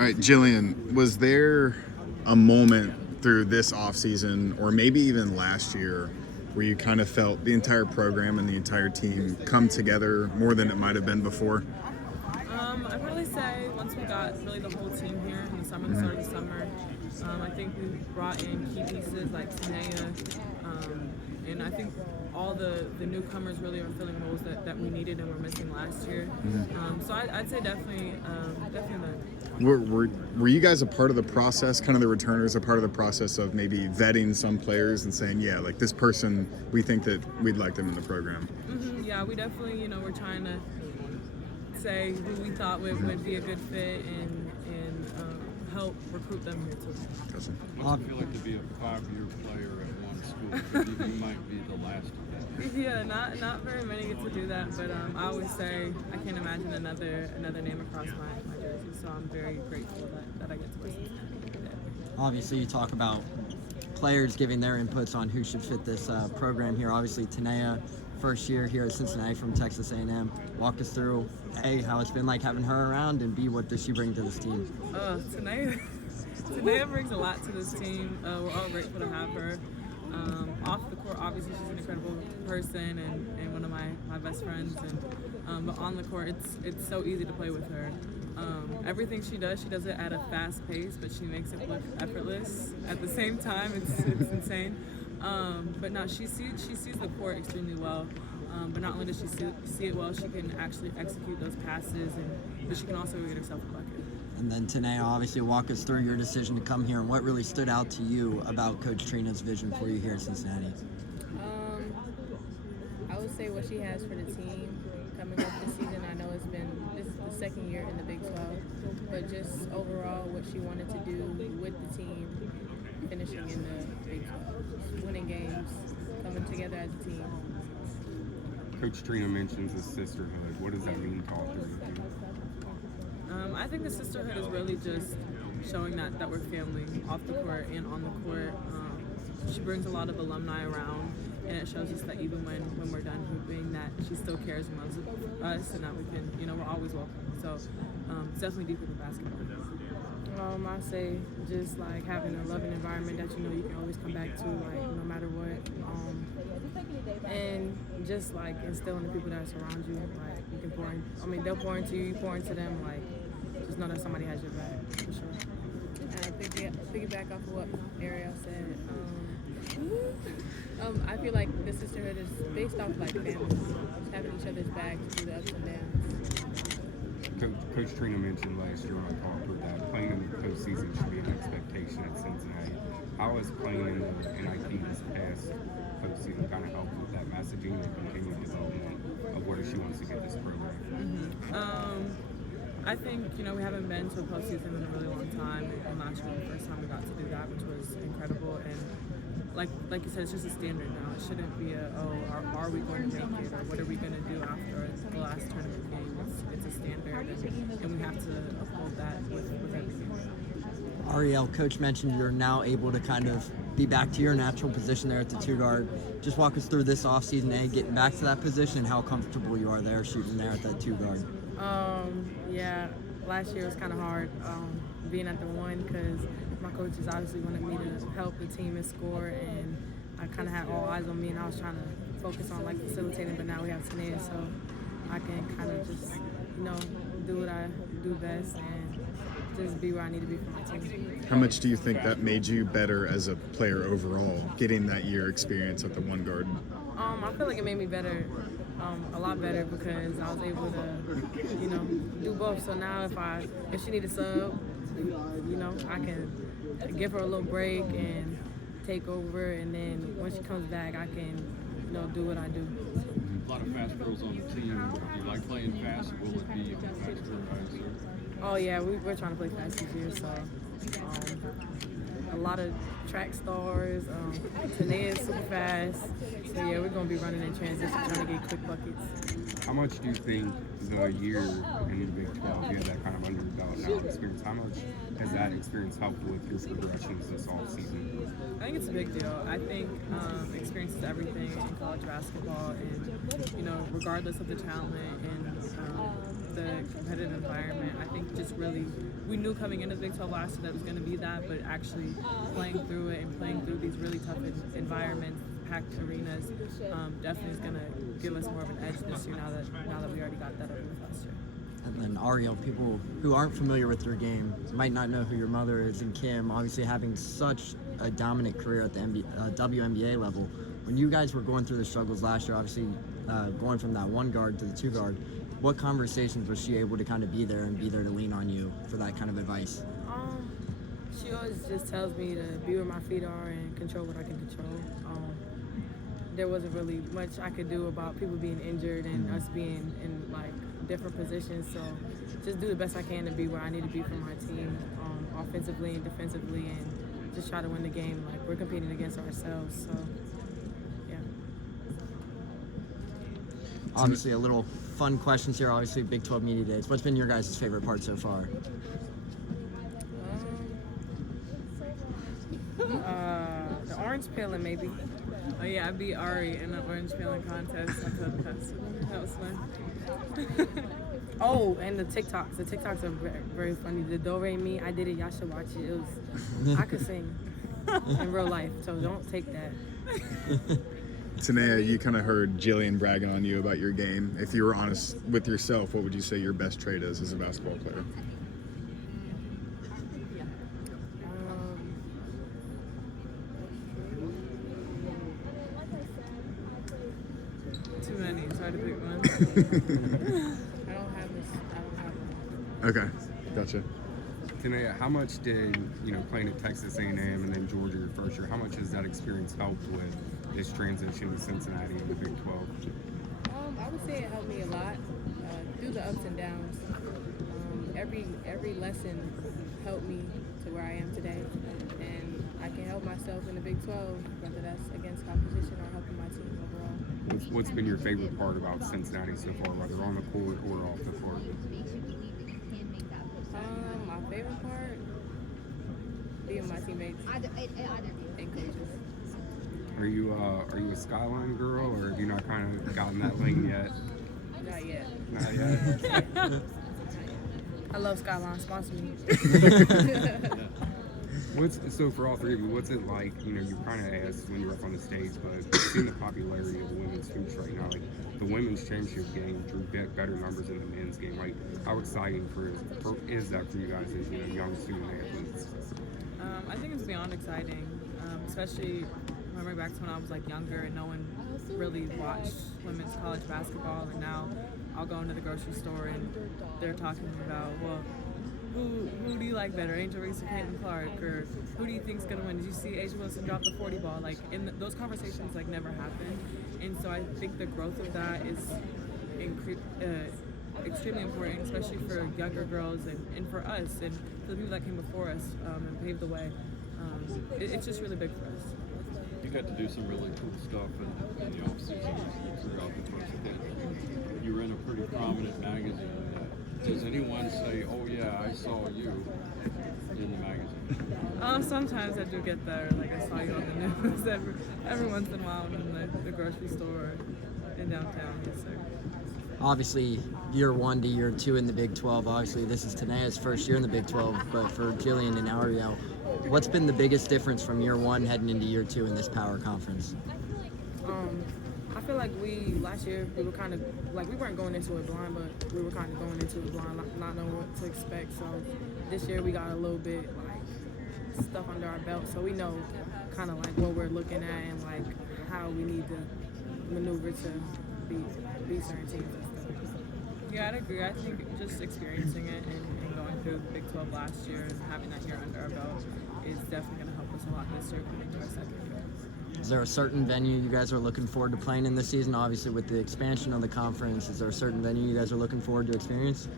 All right, Jillian, was there a moment through this offseason or maybe even last year where you kind of felt the entire program and the entire team come together more than it might have been before? I'd probably say once we got really the whole team here in the summer, the start of the summer, I think we brought in key pieces like Teniya, and I think all the newcomers really are filling roles that we needed and were missing last year. So I'd say definitely that. Were you guys a part of the process, kind of the returners, a part of the process of maybe vetting some players and saying, yeah, like this person, we think that we'd like them in the program? Yeah, we definitely, we're trying to say who we thought would be a good fit and help recruit them here too. What's it feel like to be a 5-year player at one school? You might be the last of that. Yeah, not very many get to do that, but I always say I can't imagine another name across my jersey, so I'm very grateful that I get to wear Cincinnati. Obviously, you talk about players giving their inputs on who should fit this program here. Obviously, Teniya, first year here at Cincinnati from Texas A&M. Walk us through, A, how it's been like having her around, and B, what does she bring to this team? Teniya brings a lot to this team. We're all grateful to have her. Off the court, obviously, she's an incredible person and one of my best friends. But on the court, it's so easy to play with her. Everything she does it at a fast pace, but she makes it look effortless. At the same time, it's insane. But no, she sees the court extremely well. But not only does she see it well, she can actually execute those passes, but she can also get herself a bucket. And then Teniya, obviously, walk us through your decision to come here and what really stood out to you about Coach Trina's vision for you here at Cincinnati. I would say what she has for the team coming up this season. I know this is the second year in the Big 12, but just overall what she wanted to do with the team, finishing in the Big 12, winning games, coming together as a team. Coach Trina mentions the sisterhood. What does that mean to all three of you? I think the sisterhood is really just showing that we're family off the court and on the court. She brings a lot of alumni around, and it shows us that even when we're done hooping, that she still cares and loves us, and that we can, we're always welcome. So it's definitely deeper than basketball. I say just like having a loving environment that you can always come back to, like no matter what. And just like instilling the people that surround you, like you can pour in. I mean, they'll pour into you, you pour into them. Like just know that somebody has your back for sure. And piggyback off of what Ariel said. I feel like the sisterhood is based off like family, just having each other's back through the ups and downs. Coach Trina mentioned last year when I talked with that playing in the postseason should be an expectation at Cincinnati. How has playing in the NIT this past postseason kind of helped with that messaging and continued development of where she wants to get this program? I think, we haven't been to a postseason in a really long time, and last year was the first time we got to do that, which was incredible. And like you said, it's just a standard now. It shouldn't be are we going to make it, or what are we going to do after the last tournament game? It's a standard, and we have to uphold that with everything. Ariel, Coach mentioned you're now able to kind of be back to your natural position there at the 2 guard. Just walk us through this offseason, getting back to that position and how comfortable you are there shooting there at that 2 guard. Yeah, last year was kind of hard being at the 1 because my coaches obviously wanted me to help the team and score, and I kind of had all eyes on me, and I was trying to focus on like facilitating, but now we have Teniya, so I can kind of just, do what I do best and just be where I need to be for my team. How much do you think that made you better as a player overall, getting that year experience at the 1 guard? I feel like it made me better, a lot better, because I was able to, do both. So now if she need a sub, I can give her a little break and take over, and then when she comes back, I can, do what I do. A lot of fast girls on the team. Do you like playing fast, or will it be faster guys? Oh yeah, we're trying to play fast this year, so a lot of track stars. Teniya is super fast, so yeah, we're gonna be running in transition, trying to get quick buckets. How much do you think the year in the Big 12, you had that kind of under the belt now experience, how much has that experience helped with your progressions this offseason? I think it's a big deal. I think experience is everything in college basketball, and regardless of the talent and the competitive environment, I think think just really, we knew coming into the Big 12 last year that it was going to be that, but actually playing through it and playing through these really tough environments, packed arenas, definitely is going to give us more of an edge this year now that we already got that over with last year. And then Ariel, people who aren't familiar with your game might not know who your mother is, and Kim, obviously having such a dominant career at the WNBA level. When you guys were going through the struggles last year, obviously going from that 1 guard to the 2 guard, what conversations was she able to kind of be there to lean on you for that kind of advice? She always just tells me to be where my feet are and control what I can control. There wasn't really much I could do about people being injured and us being in like different positions, so just do the best I can to be where I need to be for my team, offensively and defensively, and just try to win the game. Like, we're competing against ourselves, so yeah. Obviously, a little fun questions here. Obviously, Big 12 Media Days. What's been your guys' favorite part so far? The orange peeling, maybe. Oh yeah, I beat Ari in the orange peeling contest. I felt that was fun. Oh, and the TikToks. The TikToks are very, very funny. The Do Re Mi, I did it. Y'all should watch it. It was, I could sing in real life, so don't take that. Teniya, you kind of heard Jillian bragging on you about your game. If you were honest with yourself, what would you say your best trait is as a basketball player? Too many. It's hard to pick one. I don't have one. Okay, gotcha. Teniya, how much did, playing at Texas A&M and then Georgia your first year, how much has that experience helped with this transition to Cincinnati in the Big 12? I would say it helped me a lot through the ups and downs. Every lesson helped me to where I am today, and I can help myself in the Big 12, whether that's against competition or helping my team overall. What's been your favorite part about Cincinnati so far, whether on the court or off the court? My favorite part, being my teammates and coaches. Are you a Skyline girl, or have you not kind of gotten that lane yet? Not yet. Not yet. I love Skyline. Sponsor me. So for all three of you, what's it like? You kind of asked when you were up on the stage, but seeing the popularity of the women's hoops right now, like the women's championship game drew better numbers than the men's game. Like, how exciting is that for you guys as young student athletes? I think it's beyond exciting, especially remembering back to when I was like younger and no one really watched women's college basketball, and now I'll go into the grocery store and they're talking about, well, who do you like better, Angel Reese or Caitlin Clark, or who do you think's gonna win? Did you see Asia Wilson drop the 40 ball? Like, those conversations like never happen, and so I think the growth of that is extremely important, especially for younger girls and for us and for the people that came before us and paved the way. It's just really big for us. You got to do some really cool stuff in the off-season throughout the course of that. You were in a pretty prominent magazine. Does anyone say, oh yeah, I saw you in the magazine? Sometimes I do get there, like I saw you on the news every once in a while in the grocery store in downtown. Yes, sir. Obviously, year 1 to year 2 in the Big 12. Obviously, this is Teniya's first year in the Big 12, but for Jillian and Ariel, what's been the biggest difference from year 1 heading into year 2 in this power conference? I feel like last year we were kind of like, we weren't going into it blind, but we were kind of going into it blind, not knowing what to expect. So this year we got a little bit like stuff under our belt, so we know kind of like what we're looking at and like how we need to maneuver to beat certain teams and stuff. Yeah, I'd agree. I think just experiencing it and going through the Big 12 last year and having that year under our belt is definitely going to help us a lot this year coming to our second year. Is there a certain venue you guys are looking forward to playing in this season? Obviously, with the expansion of the conference, is there a certain venue you guys are looking forward to experience?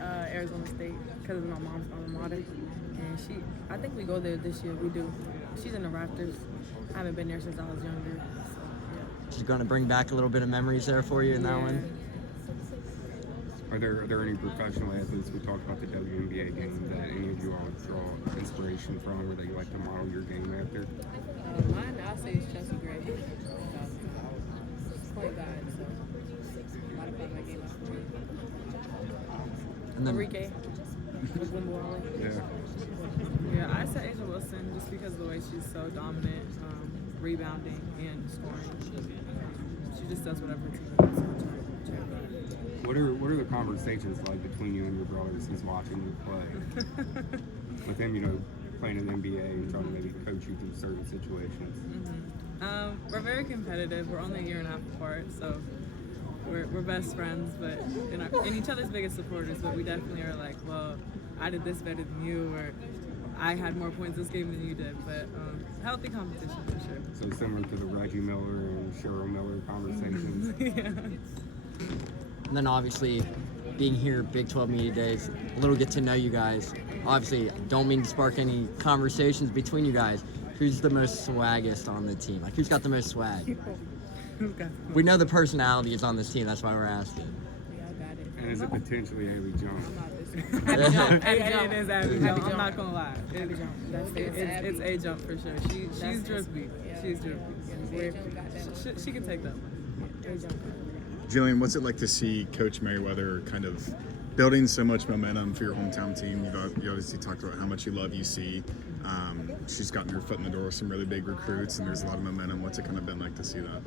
Arizona State, because of my mom's alma mater, and I think we go there this year. We do. She's in the Raptors. I haven't been there since I was younger. So, yeah. She's going to bring back a little bit of memories there for you in that one. Are there any professional athletes, we talked about the WNBA game, that any of you all draw inspiration from or that you like to model your game after? Mine, I'll say, is Chelsea Gray. She's point guard, so a lot of fun my game after me. And then Enrique. Yeah. Yeah, I said Asia Wilson just because of the way she's so dominant, rebounding and scoring. She just does whatever her team wants. So I'm trying to cheer What are the conversations like between you and your brothers since watching you play? With him, playing in the NBA and trying to maybe coach you through certain situations. We're very competitive. We're only a year and a half apart, so we're best friends, but and each other's biggest supporters. But we definitely are like, well, I did this better than you, or I had more points this game than you did. But healthy competition for sure. So similar to the Reggie Miller and Cheryl Miller conversations. Yeah. And then obviously being here, Big 12 Media Days, a little get to know you guys. Obviously, don't mean to spark any conversations between you guys. Who's the most swaggest on the team? Like, who's got the most swag? We know the personality is on this team. That's why we're asking. And is it potentially Haley Jones? It is Abby Jump. I'm not gonna lie. It's a jump for sure. She's drippy. She's drippy. She can take that one. Jillian, what's it like to see Coach Merriweather kind of building so much momentum for your hometown team? You obviously talked about how much you love UC. She's gotten her foot in the door with some really big recruits, and there's a lot of momentum. What's it kind of been like to see that?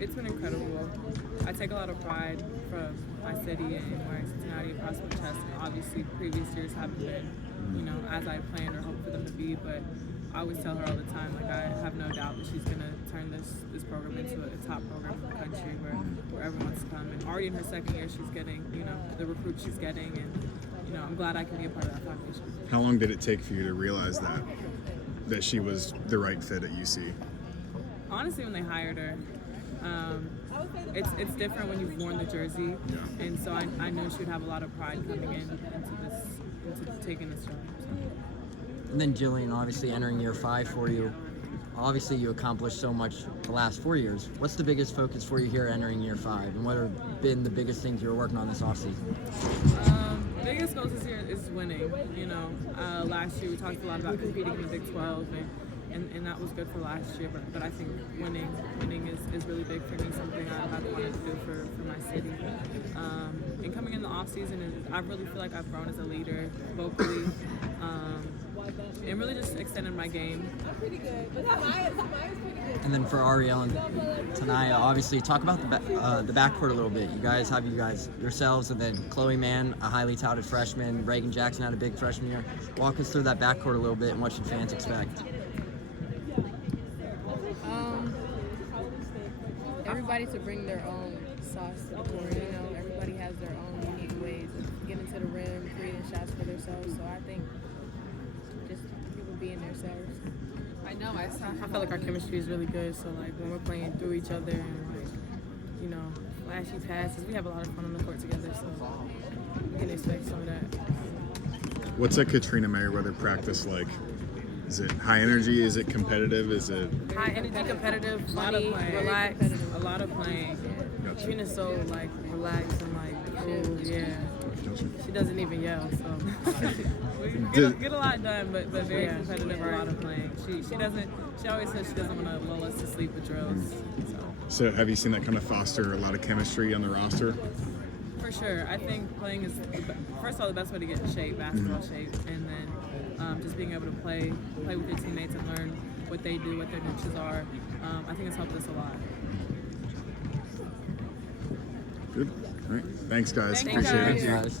It's been incredible. I take a lot of pride from my city and wearing Cincinnati across my chest. And obviously, previous years haven't been, as I planned or hoped for them to be. But I always tell her all the time, like, I have no doubt that she's gonna turn this program into a top program in the country where everyone wants to come. And already in her second year, she's getting, the recruits she's getting, and I'm glad I can be a part of that foundation. How long did it take for you to realize that she was the right fit at UC? Honestly, when they hired her, it's different when you've worn the jersey, and so I know she would have a lot of pride coming into taking this job. And then Jillian, obviously entering year 5 for you. Obviously, you accomplished so much the last 4 years. What's the biggest focus for you here entering year 5, and what have been the biggest things you're working on this offseason? Biggest goal this year is winning. Last year we talked a lot about competing in the Big 12, and that was good for last year. But I think winning is really big for me. Something I've wanted to do for my city. And coming in the off season, I really feel like I've grown as a leader vocally. And really just extended my game. And then for Ariel and Teniya, obviously, talk about the backcourt a little bit. You guys have yourselves, and then Chloe Mann, a highly touted freshman. Reagan Jackson had a big freshman year. Walk us through that backcourt a little bit, and what should fans expect? Everybody to bring their own sauce to the court. Everybody has their own unique ways of getting to the rim, creating shots for themselves. So I think just people being themselves. I know. I feel like our chemistry is really good. So like when we're playing through each other and flashy passes, we have a lot of fun on the court together. So we can expect some of that. What's a Katrina Merriweather practice like? Is it high energy? Is it competitive? Is it High energy, competitive, A lot of funny, playing. relaxed. A lot of playing. Gotcha. Trina's so like relaxed and like cool. Yeah, Gotcha. she doesn't even yell. So We get a lot done, but very competitive. A lot of playing. She doesn't. She always says she doesn't want to lull us to sleep with drills. So have you seen that kind of foster a lot of chemistry on the roster? For sure, I think playing is first of all the best way to get in shape, basketball shape, and then just being able to play with your teammates and learn what they do, what their niches are. I think it's helped us a lot. Good. All right. Thanks, guys. Thank you, Appreciate guys. it. Guys.